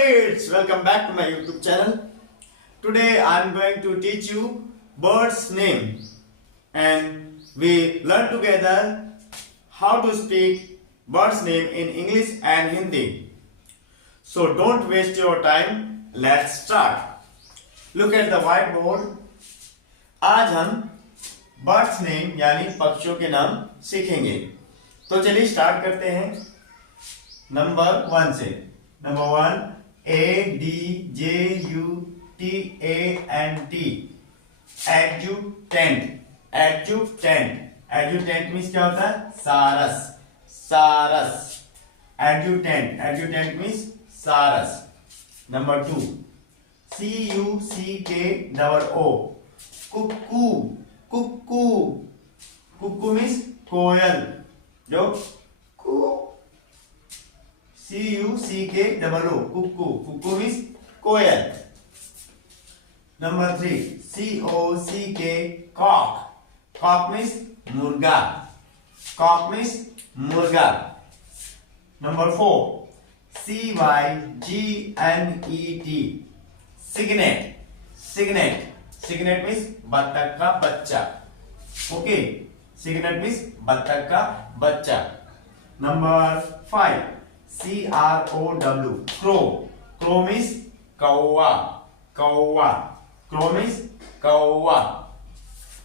kids, welcome back to my YouTube channel. Today I am going to teach you birds name and we learn together how to speak birds name in English and Hindi. So don't waste your time, let's start. Look at the whiteboard. आज हम birds name यानी पक्षियों के नाम सीखेंगे. तो चलिए start करते हैं नंबर 1 से. Number 1 ADJUTANT adjutant. Adjutant means क्या होता है? सारस. एडजुटेंट मीन्स सारस. नंबर 2 CUCKO कुक्कू मीन्स कोयल. जो CUCKO कुक्कू मीन्स कोयल. नंबर 3 COCK कॉक मीन्स मुर्गा. नंबर 4 सिग्नेट मीन्स बत्तख का बच्चा. ओके, सिग्नेट मीन्स बत्तख का बच्चा. नंबर 5 CROW क्रो मीन्स कौवा.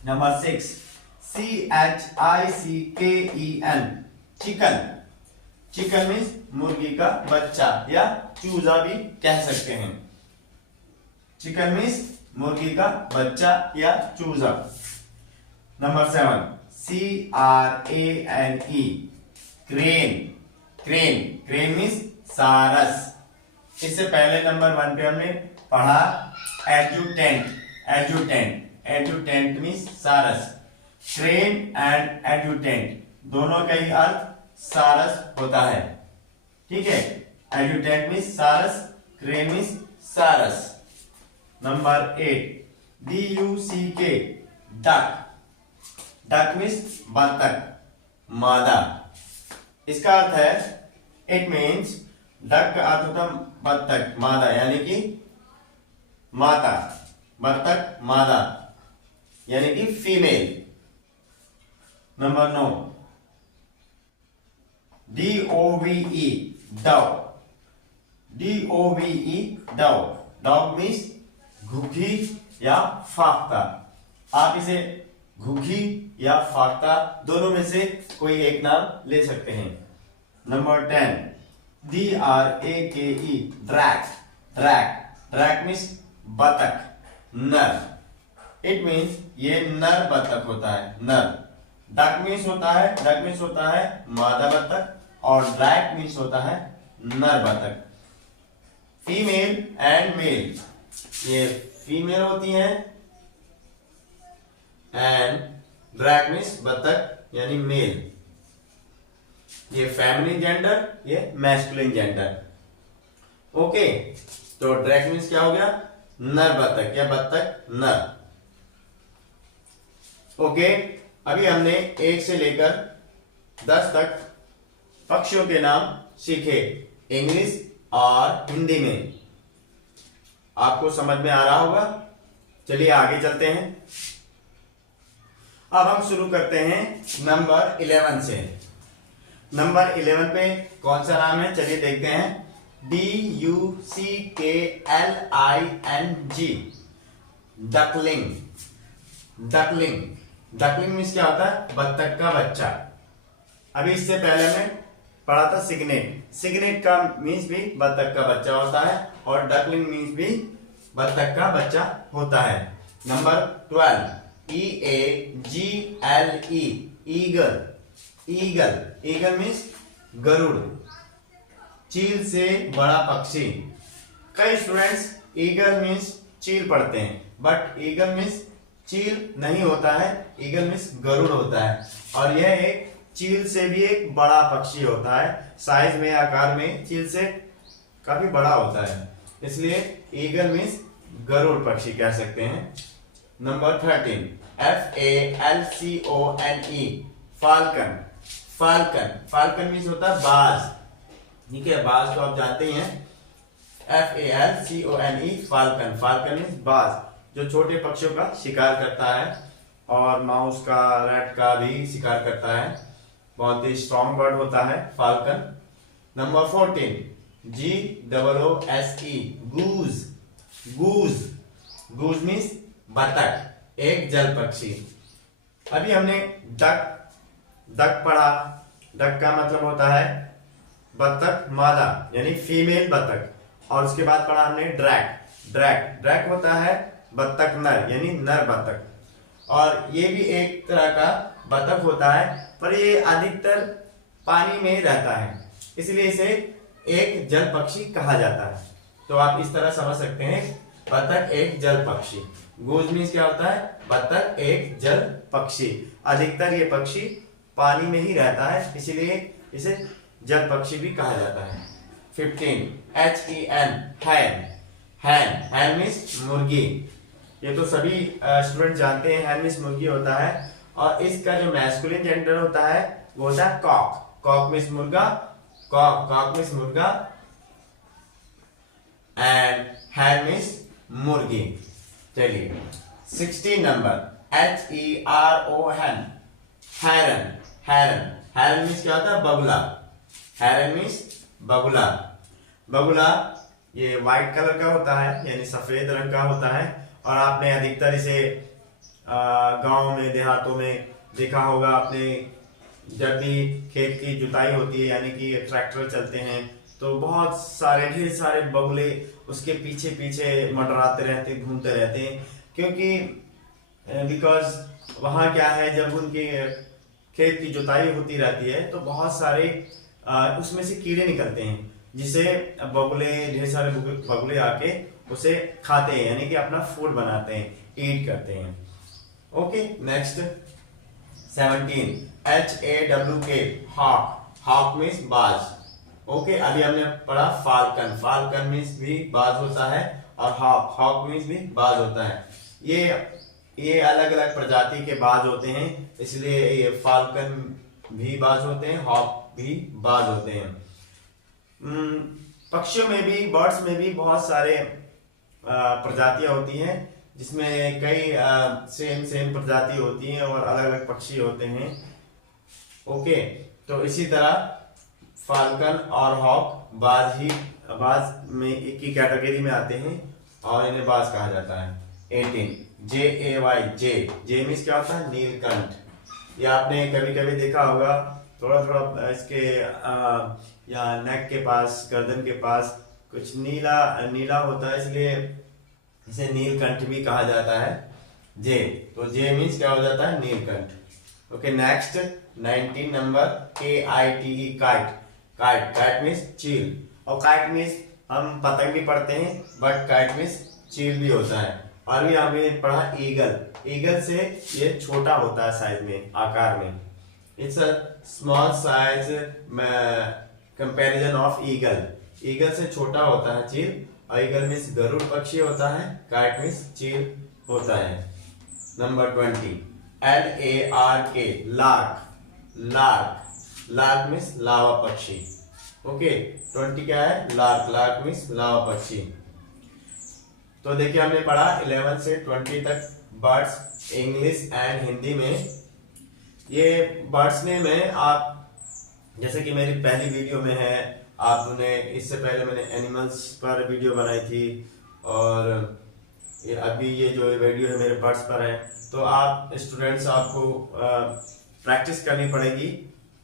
नंबर 6 CHICKEN चिकन मीन्स मुर्गी का बच्चा या चूजा भी कह सकते हैं. चिकन मीन्स मुर्गी का बच्चा या चूजा. नंबर 7 क्रेन मीन्स सारस. इससे पहले नंबर 1 पे हमने पढ़ा एडजुटेंट मीन्स सारस. क्रेन एंड एडजुटेंट दोनों का ही अर्थ सारस होता है. ठीक है, एडजुटेंट मीन्स सारस, क्रेन मीन्स सारस. नंबर 8 DUCK डक मीन्स बत्तख मादा. इसका अर्थ है इट मीन्स डक का अर्थ होता बत्तख मादा यानी कि माता. बत्तख मादा यानी कि female. Number 9 DOVE dove means घुघी या फाख्ता. आप इसे घुघी या फाख्ता दोनों में से कोई एक नाम ले सकते हैं. नंबर 10 DRAKE ड्रैक मीन्स बतख नर. इट मीन्स ये नर बतख होता है. नर. डक मीन्स होता है मादा बतख और ड्रैक मीन्स होता है नर बतख. फीमेल एंड मेल ये फीमेल होती हैं एंड ड्रैक मीन्स बतख यानी मेल. ये फेमिनिन जेंडर, ये मैस्कुलिन जेंडर. ओके, तो ड्रैक मीन्स क्या हो गया? नर बतख या बतख नर. ओके, अभी हमने 1 से लेकर 10 तक पक्षियों के नाम सीखे इंग्लिश और हिंदी में. आपको समझ में आ रहा होगा. चलिए आगे चलते हैं. अब हम शुरू करते हैं नंबर 11 से. नंबर 11 पे कौन सा नाम है? चलिए देखते हैं. DUCKLING डकलिंग मीन्स क्या होता है? बत्तख का बच्चा. अभी इससे पहले हमने पढ़ा था सिग्नेट का मीन्स भी बत्तख का बच्चा होता है और डकलिंग मीन्स भी बत्तख का बच्चा होता है. नंबर 12 EAGLE ईगल मीन्स गरुड़. चील से बड़ा पक्षी. कई स्टूडेंट्स ईगल मीन्स चील पढ़ते हैं बट ईगल मीन्स चील नहीं होता है. ईगल मीन्स गरुड़ होता है और यह एक चील से भी एक बड़ा पक्षी होता है. साइज में, आकार में चील से काफी बड़ा होता है, इसलिए मीन्स गरुड़ पक्षी कह सकते हैं. नंबर 13 FALCONE फाल्कन मीन्स होता है बाज. ठीक है, बाज तो आप जानते ही हैं. FALCONE, falcon. फाल्कन मीन्स बाज, जो छोटे पक्षियों का शिकार करता है और माउस का, रैट का भी शिकार करता है। बहुत ही स्ट्रॉन्ग बर्ड होता है फाल्कन। नंबर 14, GOOSE, गूज। गूज, गूज मीन्स बतख, एक जल पक्षी। अभी हमने डक पढ़ा। डक का मतलब होता है बतख मादा, यानी फीमेल बतख। और उसके बाद पढ़ा हमने ड्रैक होता है बतख नर, यानी नर बतख। और ये भी एक तरह का बतख होता है, पर ये अधिकतर पानी में रहता है, इसलिए इसे एक जल पक्षी कहा जाता है। तो आप इस तरह समझ सकते हैं, बतख एक जल पक्षी। गूज मीन्स क्या होता है? बतख एक जल पक्षी। अधिकतर ये पक्षी पानी में ही रहता है, इसीलिए इसे जल पक्षी भी कहा जाता है। 15, HEN, हैन मीन्स मुर्गी। ये तो सभी स्टूडेंट जानते हैं, हैन मीन्स मुर्गी होता है। और इसका जो मैस्कुलिन जेंडर होता है वो होता है कॉक। कॉक मीन्स मुर्गा, कॉक मीन्स मुर्गा, एंड हैन मीन्स मुर्गी। चलिए 16 नंबर, HERON, हैरन मीन्स क्या होता है? बगुला। हैरन मीन्स बगुला। बगुला ये व्हाइट कलर का होता है, यानी सफेद रंग का होता है। और आपने अधिकतर इसे गांव में, देहातों में देखा होगा। आपने जब भी खेत की जुताई होती है, यानी कि ट्रैक्टर चलते हैं, तो बहुत सारे, ढेर सारे बगुले उसके पीछे पीछे मंडराते रहते, घूमते रहते हैं। क्योंकि बिकॉज वहाँ क्या है, जब उनके खेत की जुताई होती रहती है तो बहुत सारे उसमें से कीड़े निकलते हैं, जिसे बगुले, ढेर सारे बगुले आके उसे खाते हैं, यानी कि अपना फूड बनाते हैं, ईट करते हैं। Okay, next 17, HAWK, hawk means बाज। ओके, अभी हमने पढ़ा फाल्कन मीन्स भी बाज होता है, और हॉक मीन्स भी बाज होता है। ये अलग अलग प्रजाति के बाज होते हैं, इसलिए ये फाल्कन भी बाज होते हैं, हॉक भी बाज होते हैं। पक्षियों में भी, बर्ड्स में भी बहुत सारे प्रजातियां होती हैं, जिसमें कई सेम प्रजाति होती हैं और अलग अलग पक्षी होते हैं। ओके, तो इसी तरह फाल्कन और हॉक बाज में एक ही कैटेगरी में आते हैं और इन्हें बाज कहा जाता है। 18, JAY, मीन्स क्या होता है? नीलकंठ। ये आपने कभी कभी देखा होगा, थोड़ा इसके यहाँ नेक के पास, गर्दन के पास कुछ नीला होता है, इसलिए इसे नीलकंठ भी कहा जाता है। तो जे मीन्स क्या हो जाता है? Neelkanth. Okay, next 19 number, KITE, kite means चील। और काइट मीन्स हम पतंग भी पढ़ते हैं, बट काइट मीन्स चील भी होता है। और भी हमने पढ़ा ईगल से ये छोटा होता है साइज में, आकार में। It's a small size comparison of eagle से छोटा होता है चील। और ईगल मीन्स गरुड़ पक्षी होता है, काइट मीन्स चील होता है। नंबर 20, LARK, लार्क मीन्स लावा पक्षी। ओके, 20 क्या है? लार्क मीन्स लावा पक्षी। तो देखिए, हमने पढ़ा 11 से 20 तक बर्ड्स, इंग्लिश एंड हिंदी में। ये बर्ड्स नेम है, आप जैसे कि मेरी पहली वीडियो में है, आपने इससे पहले मैंने एनिमल्स पर वीडियो बनाई थी, और अभी ये जो वीडियो है मेरे बर्ड्स पर है। तो आप स्टूडेंट्स, आपको प्रैक्टिस करनी पड़ेगी,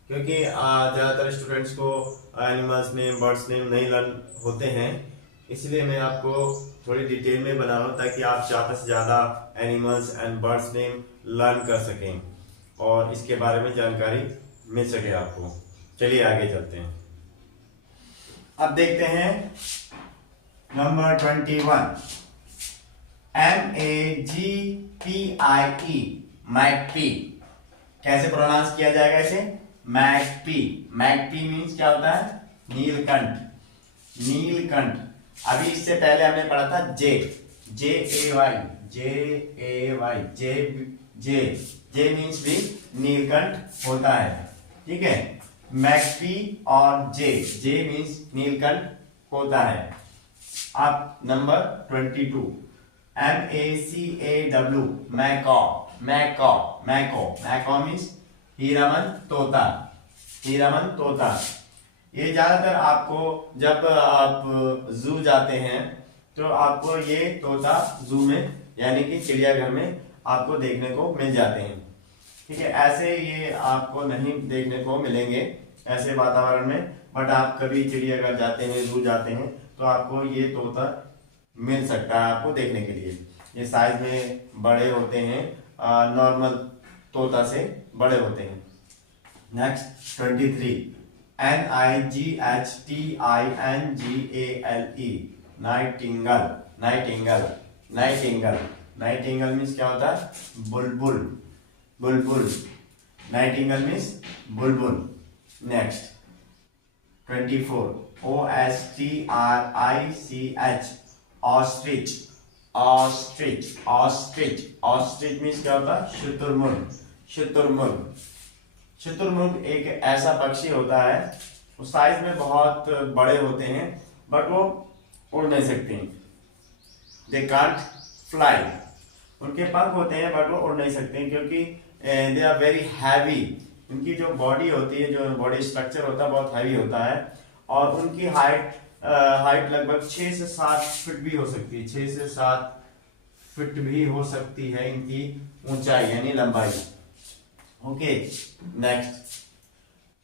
क्योंकि ज़्यादातर स्टूडेंट्स को एनिमल्स नेम, बर्ड्स नेम नहीं लर्न होते हैं। इसलिए मैं आपको थोड़ी डिटेल में बना रहा हूँ, ताकि आप ज़्यादा से ज़्यादा animals and birds name learn कर सकें और इसके बारे में जानकारी मिल सके आपको। चलिए आगे चलते हैं। अब देखते हैं नंबर 21, MAGPIE, मैगपी। कैसे प्रोनाउंस किया जाएगा इसे? मैगपी मीन्स क्या होता है? नीलकंठ। अभी इससे पहले हमने पढ़ा था जे मीन्स भी नीलकंठ होता है। ठीक है, मैगपी और जे मीन्स नीलकंठ होता है। आप number 22 MACAW Macron Macron Macron Macron means Hiraman तोता। हीरामन तोता ये ज्यादातर आपको जब आप जू जाते हैं तो आपको ये तोता जू में यानी कि चिड़ियाघर में आपको देखने को मिल जाते हैं। ठीक है, ऐसे ये आपको नहीं देखने को मिलेंगे ऐसे वातावरण में, बट आप कभी चिड़ियाघर जाते हैं, जू जाते हैं तो आपको ये तोता मिल सकता है आपको देखने के लिए। ये साइज में बड़े होते हैं, नॉर्मल तोता से बड़े होते हैं। Next 23 NIGHTINGALE Nightingale. Nightingale Nightingale Nightingale means क्या होता है? बुलबुल। बुलबुल नाइटिंगल मीन्स बुलबुल। Next 24 OSTRICH ostrich. Ostrich ostrich ostrich means क्या होता है? शुतुरमुर्ग। शुतुरमुर्ग शुतुरमुर्ग एक ऐसा पक्षी होता है, वो साइज में बहुत बड़े होते हैं बट वो उड़ नहीं सकते। They can't fly. उनके पंख होते हैं बट वो उड़ नहीं सकते क्योंकि दे आर वेरी हैवी। उनकी जो बॉडी होती है, जो बॉडी स्ट्रक्चर होता है बहुत हैवी होता है और उनकी हाइट लगभग 6 से 7 फीट भी हो सकती है। 6 से 7 फीट भी हो सकती है इनकी ऊंचाई यानी लंबाई। Okay, next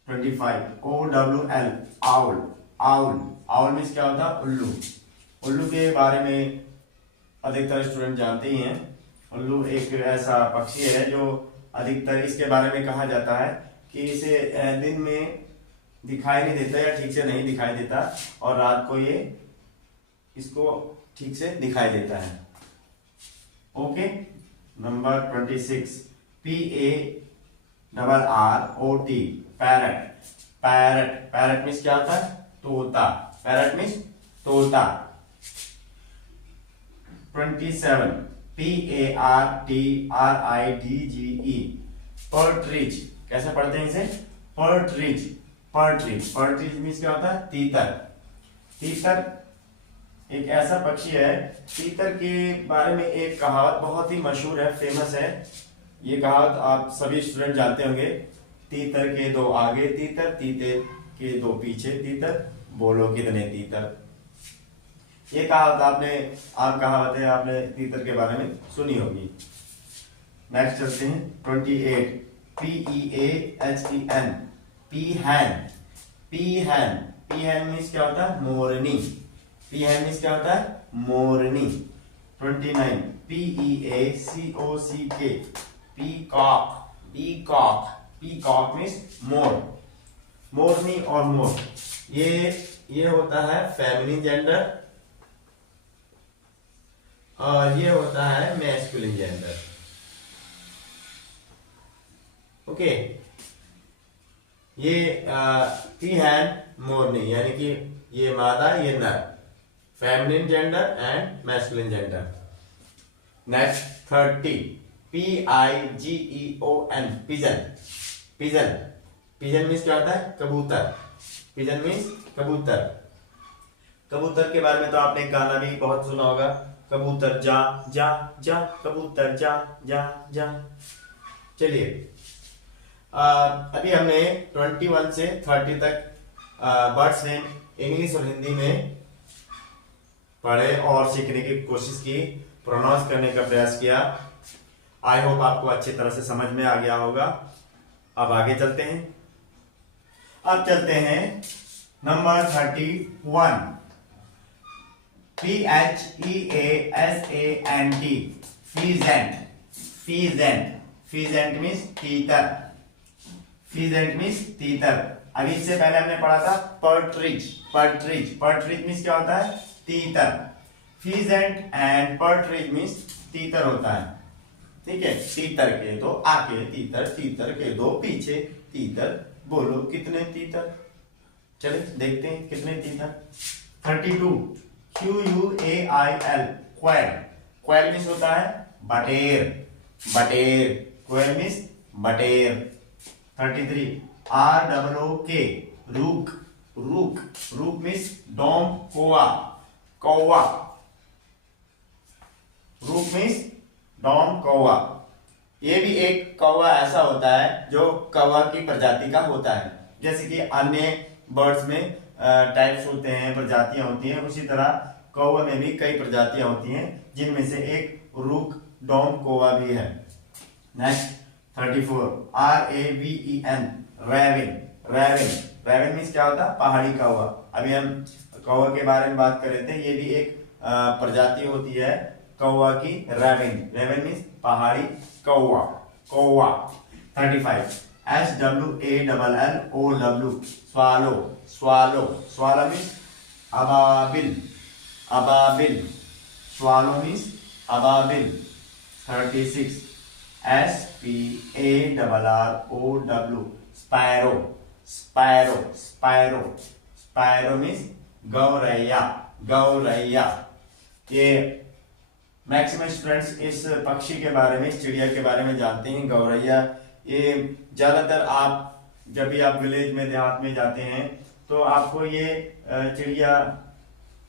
25 OWL owl. Owl owl means क्या होता है? उल्लू। उल्लू के बारे में अधिकतर स्टूडेंट जानते ही हैं। उल्लू एक ऐसा पक्षी है जो अधिकतर इसके बारे में कहा जाता है कि इसे दिन में दिखाई नहीं देता या ठीक से नहीं दिखाई देता और रात को ये इसको ठीक से दिखाई देता है। Okay, number 26 PARROT parrot. Parrot parrot means क्या होता है? तोता। पैरट मीन्स तोता। 27 PARTRIDGE पर्ट्रिज। कैसे पढ़ते हैं इसे? पर्ट्रिज। पर्ट्रिज पर्ट्रिज मीन्स क्या होता है? तीतर। तीतर एक ऐसा पक्षी है। तीतर के बारे में एक कहावत बहुत ही मशहूर है, फेमस है। ये कहावत आप सभी स्टूडेंट जानते होंगे। तीतर के दो आगे तीतर, तीतर के दो पीछे तीतर, बोलो कितने तीतर। ये कहावत कहावत है आपने तीतर के बारे में सुनी होगी। नेक्स्ट चलते हैं 28 PEAHEN पीहैन। पीहैन पीहैन मीन्स क्या होता है? मोरनी। पीहैन मीन्स क्या होता है? मोरनी। 29 PEACOCK peacock. Peacock peacock means मोर। मोरनी और मोर ये होता है फेमिनिन जेंडर और ये होता है मैस्कुलिन जेंडर। ओके, ये पीहैन मोरनी यानी कि ये मादा ये नर, feminine gender and masculine gender. Next 30 PIGEON pigeon. Pigeon pigeon means क्या होता है? कबूतर। पिजन मीन्स कबूतर। कबूतर के बारे में तो आपने एक गाना भी बहुत सुना होगा, कबूतर जा जा जा, कबूतर जा जा जा। चलिए, अभी हमने 21 से 30 तक बर्ड्स नेम इंग्लिश और हिंदी में पढ़े और सीखने की कोशिश की, प्रोनाउंस करने का प्रयास किया। आई होप आपको अच्छी तरह से समझ में आ गया होगा। अब आगे चलते हैं। अब चलते हैं number 31 PHEASANT peasant. Peasant peasant means तीतर। फीजेंट मीन्स तीतर। अभी इससे पहले हमने पढ़ा था पर्ट्रिज। पर्ट्रिज पर्ट्रिज मीन्स क्या होता है? तीतर। फीजेंट एंड पर्ट्रिज मीन्स तीतर होता है। ठीक है, तीतर के दो आगे तीतर, तीतर के दो पीछे तीतर, बोलो कितने तीतर। चलिए देखते हैं कितने तीतर। 32 QUAIL क्वैल। क्वैल मीन्स होता है बटेर। बटेर क्वैल मीन्स बटेर। 33 ROOK रूक। रूक रूक मीन्स डोम कोआ। कौवा, रूक मीन्स डॉम कौवा। ये भी एक कौवा ऐसा होता है जो कौवा की प्रजाति का होता है। जैसे कि अन्य बर्ड्स में टाइप्स होते हैं, प्रजातियां होती हैं, उसी तरह कौवा में भी कई प्रजातियां होती हैं, जिनमें से एक रूक डॉम कौवा भी है। Next 34 RAVEN, रैविन। रैविन, रैविन मीन्स क्या होता है? पहाड़ी कौवा। अभी हम कौवा के बारे में बात कर रहे थे, ये भी एक प्रजाति होती है कौवा की, रैविन। रैविन मीन्स पहाड़ी कौवा, कौवा। 35 SWALLOW, swallow, swallow. Swallow means अबाबिल, अबाबिल। स्वालो मीन्स अबाबिल। 36 SPARROW, sparrow, sparrow, sparrow. Sparrow means गौरैया, गौरैया। ये मैक्सिमम स्टूडेंट्स इस पक्षी के बारे में, इस चिड़िया के बारे में जानते हैं, गौरैया। ये ज्यादातर आप जब भी आप विलेज में, देहात में जाते हैं तो आपको ये चिड़िया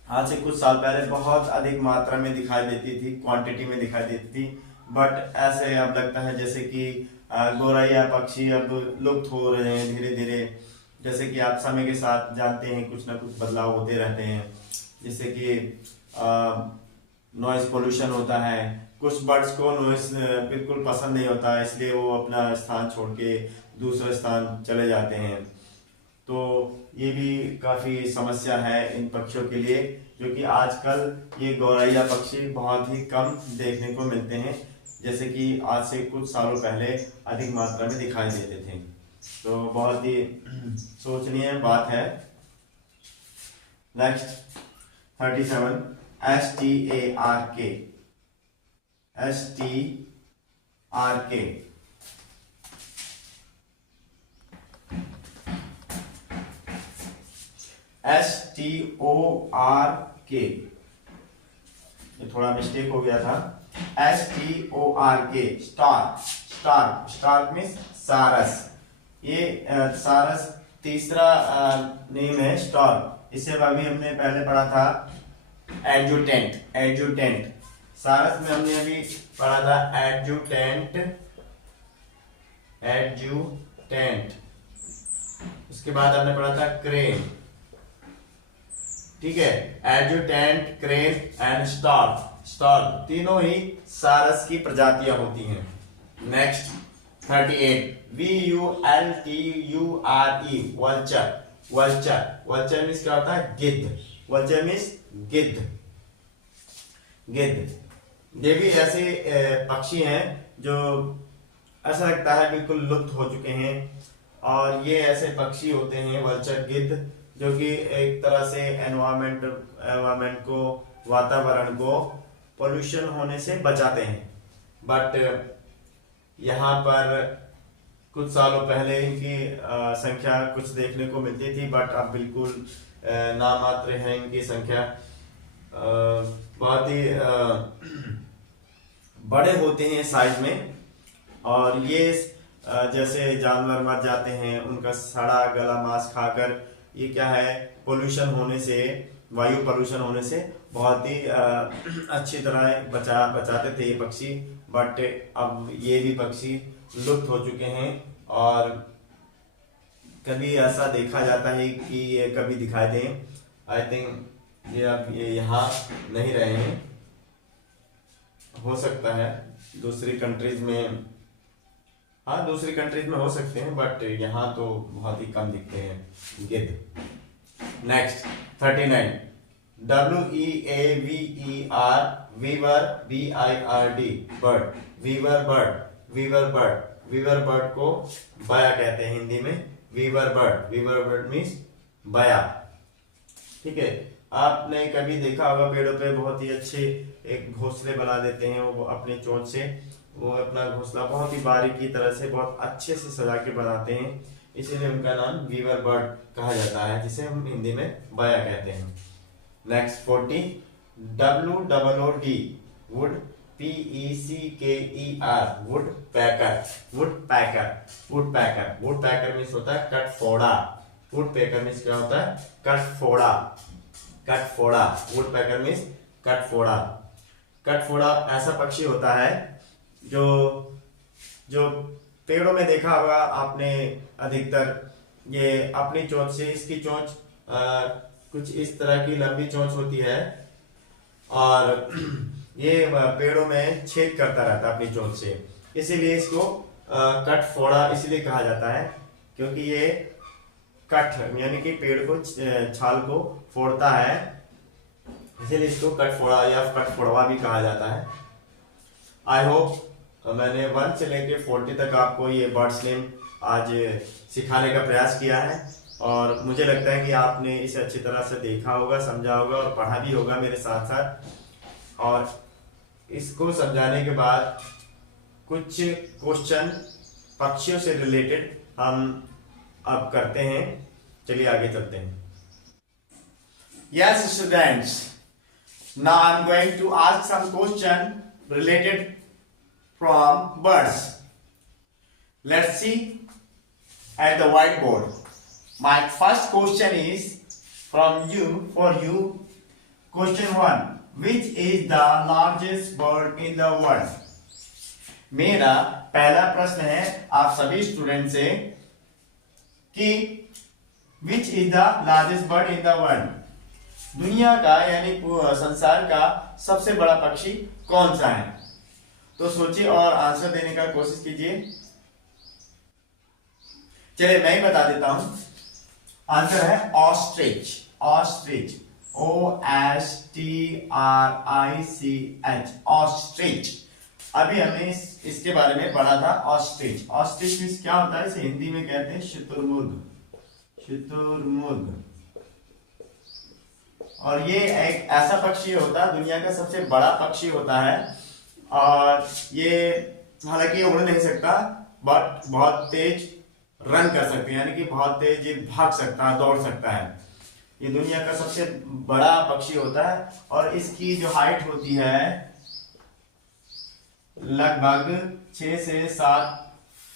आज से कुछ साल पहले बहुत अधिक मात्रा में दिखाई देती थी, क्वांटिटी में दिखाई देती थी। बट ऐसे अब लगता है जैसे कि गौरैया पक्षी अब लुप्त हो रहे हैं धीरे धीरे। जैसे कि आप समय के साथ जानते हैं कुछ ना कुछ बदलाव होते रहते हैं। जैसे कि नॉइज पोल्यूशन होता है, कुछ बर्ड्स को नॉइज बिल्कुल पसंद नहीं होता, इसलिए वो अपना स्थान छोड़ के दूसरे स्थान चले जाते हैं। तो ये भी काफी समस्या है इन पक्षियों के लिए, क्योंकि आजकल ये गौरैया पक्षी बहुत ही कम देखने को मिलते हैं, जैसे कि आज से कुछ सालों पहले अधिक मात्रा में दिखाई देते थे। तो बहुत ही सोचनीय बात है। Next 37 STARK, STRK। STORK, ये थोड़ा मिस्टेक हो गया था। STORK, stork, stork. Stork means सारस। ये सारस तीसरा नेम है स्टार्क। इससे अभी हमने पहले पढ़ा था एडजुटेंट, एडजुटेंट। सारस में हमने अभी पढ़ा था एडजुटेंट, एडजुटेंट। उसके बाद हमने पढ़ा था क्रेन, ठीक है। Adjutant, crane and stork, stork तीनों ही सारस की प्रजातियां होती हैं। Next 38 VULTURE, vulture, vulture. Vulture means क्या होता है? गिद्ध। वल्चर मीन्स गिद्ध, गिद्ध। ये भी ऐसे पक्षी हैं जो ऐसा लगता है बिल्कुल लुप्त हो चुके हैं। और ये ऐसे पक्षी होते हैं वल्चर, गिद्ध, जो कि एक तरह से एनवायरमेंट को, वातावरण को पोल्यूशन होने से बचाते हैं। बट यहाँ पर कुछ सालों पहले इनकी संख्या कुछ देखने को मिलती थी, बट अब बिल्कुल नामात्र है इनकी संख्या। बहुत ही बड़े होते हैं साइज में, और ये जैसे जानवर मर जाते हैं उनका सड़ा गला मांस खाकर, ये क्या है, पोल्यूशन होने से, वायु पोल्यूशन होने से बहुत ही अच्छी तरह बचाते थे ये पक्षी। बट अब ये भी पक्षी लुप्त हो चुके हैं, और कभी ऐसा देखा जाता है कि ये कभी दिखाई दें। आई थिंक ये अब ये यहाँ नहीं रहे हैं, हो सकता है दूसरी कंट्रीज में, हाँ दूसरी कंट्रीज में हो सकते हैं, बट यहाँ तो बहुत ही कम दिखते हैं गिद्ध। Next 39 WEAVER, weaver, BIRD, bird. Weaver bird, weaver bird. Weaver bird को बया कहते हैं हिंदी में, weaver bird. Weaver bird means बया, ठीक है। आपने कभी देखा होगा पेड़ों पे बहुत ही अच्छे एक घोंसले बना देते हैं वो अपने चोंच से, वो अपना घोंसला बहुत ही बारीकी तरह से बहुत अच्छे से सजा के बनाते हैं, इसीलिए उनका नाम वीवर बर्ड कहा जाता है, जिसे हम हिंदी में बया कहते हैं। Next 40 WOOD, would, PECKER, would packer, would packer, would packer. Would packer means होता है कटफोड़ा। वुड पैकर मीन्स क्या होता है? कटफोड़ा, कटफोड़ा, वुड पैकर मीन्स कटफोड़ा। कटफोड़ा ऐसा पक्षी होता है जो जो पेड़ों में देखा होगा आपने अधिकतर, ये अपनी चोंच से, इसकी चोंच कुछ इस तरह की लंबी चोंच होती है और ये पेड़ों में छेद करता रहता है अपनी चोंच से, इसीलिए इसको कटफोड़ा इसलिए कहा जाता है क्योंकि ये कट यानी कि पेड़ को छाल को फोड़ता है, इसीलिए इसको कटफोड़ा या कटफोड़वा भी कहा जाता है। आई होप मैंने 1 से लेकर 40 तक आपको ये बर्ड्स नेम आज सिखाने का प्रयास किया है और मुझे लगता है कि आपने इसे अच्छी तरह से देखा होगा, समझा होगा और पढ़ा भी होगा मेरे साथ साथ। और इसको समझाने के बाद कुछ क्वेश्चन पक्षियों से रिलेटेड हम अब करते हैं। चलिए आगे चलते हैं। Yes students, now I am going to ask some question related from birds. Let's see at the whiteboard. My first question is from you, for you. Question 1. Which is the largest bird in the world? मेरा पहला प्रश्न है आप सभी student से कि Which is the largest bird in the world? दुनिया का यानी संसार का सबसे बड़ा पक्षी कौन सा है? तो सोचिए और आंसर देने का कोशिश कीजिए। चलिए मैं ही बता देता हूं, आंसर है ऑस्ट्रिच। Ostrich, OSTRICH, ostrich. अभी हमने इसके बारे में पढ़ा था। ऑस्ट्रिच, ऑस्ट्रिच मीन्स क्या होता है? इसे हिंदी में कहते हैं शुतुरमुर्ग। शुतुरमुर्ग, और ये एक ऐसा पक्षी होता है, दुनिया का सबसे बड़ा पक्षी होता है और ये हालांकि उड़ नहीं सकता बट बहुत तेज रन कर सकते हैं, यानी कि बहुत तेज ये भाग सकता है, दौड़ सकता है। ये दुनिया का सबसे बड़ा पक्षी होता है और इसकी जो हाइट होती है लगभग 6 से 7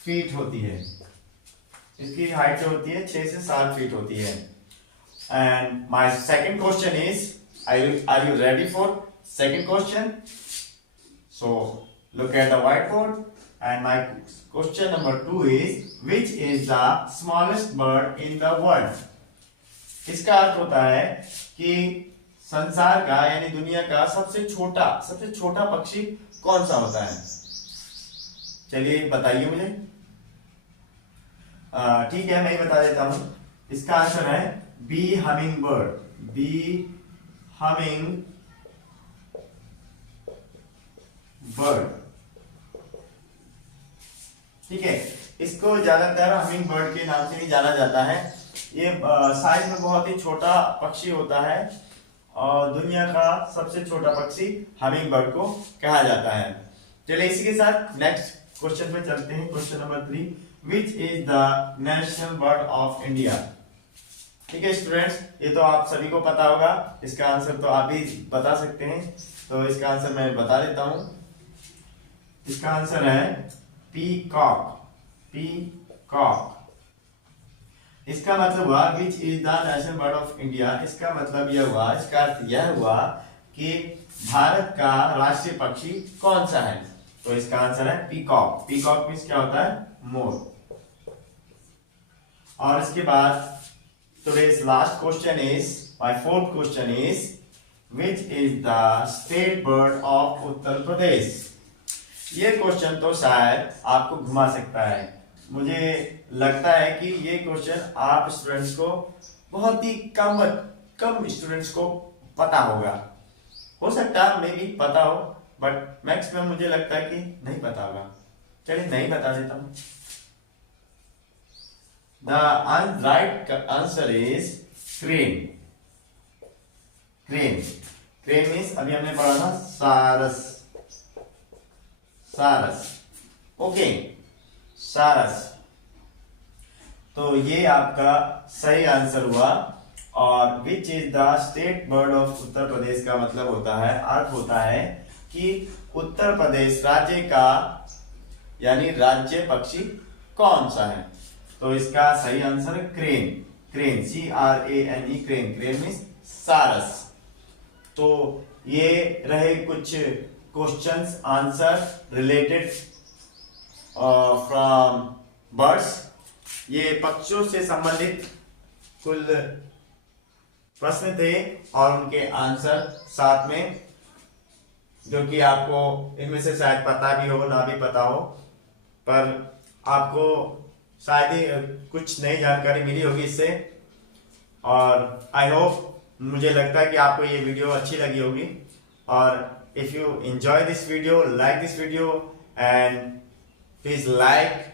फीट होती है। इसकी हाइट जो होती है 6 से 7 फीट होती है। And my second question is, are you ready for second question? So look at the white board and my question number 2 is which is the smallest bird in the world? इसका अर्थ होता है कि संसार का यानी दुनिया का सबसे छोटा पक्षी कौन सा होता है? चलिए बताइए मुझे। ठीक है, मैं बता देता हूं। इसका आंसर है B humming bird. B humming bird, ठीक है। इसको ज्यादातर हमिंग बर्ड के नाम से ही जाना जाता है। ये साइज में बहुत ही छोटा पक्षी होता है और दुनिया का सबसे छोटा पक्षी हमिंग बर्ड को कहा जाता है। चलिए इसी के साथ नेक्स्ट क्वेश्चन पे चलते हैं। Question number 3, which is the national bird of India? ठीक है स्टूडेंट्स, ये तो आप सभी को पता होगा, इसका आंसर तो आप भी बता सकते हैं। तो इसका आंसर मैं बता देता हूं। इसका आंसर है पीकॉक। पीकॉक, इसका मतलब हुआ विच is the national bird of India. इसका मतलब यह हुआ, इसका अर्थ यह हुआ कि भारत का राष्ट्रीय पक्षी कौन सा है? तो इसका आंसर है पीकॉक। पीकॉक मीन्स क्या होता है? मोर। और इसके बाद today's last question is, my fourth question is, which is the state bird of Uttar Pradesh? ये क्वेश्चन तो शायद आपको घुमा सकता है। मुझे लगता है कि ये क्वेश्चन आप स्टूडेंट्स को बहुत ही कम स्टूडेंट्स को पता होगा। हो सकता है मे भी पता हो, बट मैक्सिमम मुझे लगता है कि नहीं पता होगा। चलिए नहीं बता देता हूं। The right answer is crane. Crane. Crane means अभी हमने पढ़ा था सारस। सारस, ओके, सारस। तो ये आपका सही आंसर हुआ। और which is the state bird of Uttar Pradesh का मतलब होता है, अर्थ होता है कि उत्तर प्रदेश राज्य का यानी राज्य पक्षी कौन सा है? तो इसका सही आंसर है crane. Crane, CRANE, crane. Crane means सारस। तो ये रहे कुछ questions answer related from birds. ये पक्षियों से संबंधित कुल प्रश्न थे और उनके आंसर साथ में, जो कि आपको इनमें से शायद पता भी हो ना भी पता हो, पर आपको शायद ही कुछ नई जानकारी मिली होगी इससे। और आई होप, मुझे लगता है कि आपको ये वीडियो अच्छी लगी होगी। और if you enjoy this video, like this video and please like